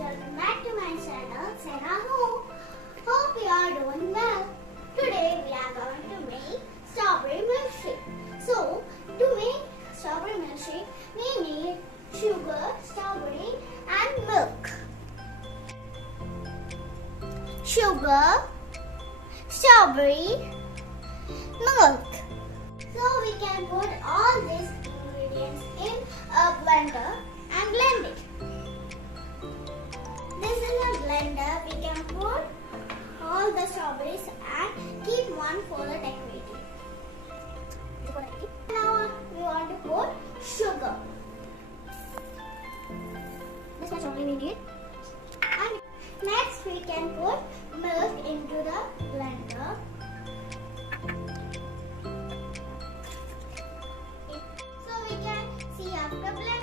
welcome back to my channel, Sera. Hope you are doing well. Today we are going to make strawberry milkshake. So, to make strawberry milkshake, we need sugar, strawberry and milk. Sugar, strawberry, milk. So we can put all these ingredients in a blender and blend it. This is a blender. We can put all the strawberries and keep one for the decorating. Now we want to put sugar. This much only we need. And next we can put milk into the blender. So we can see after blending.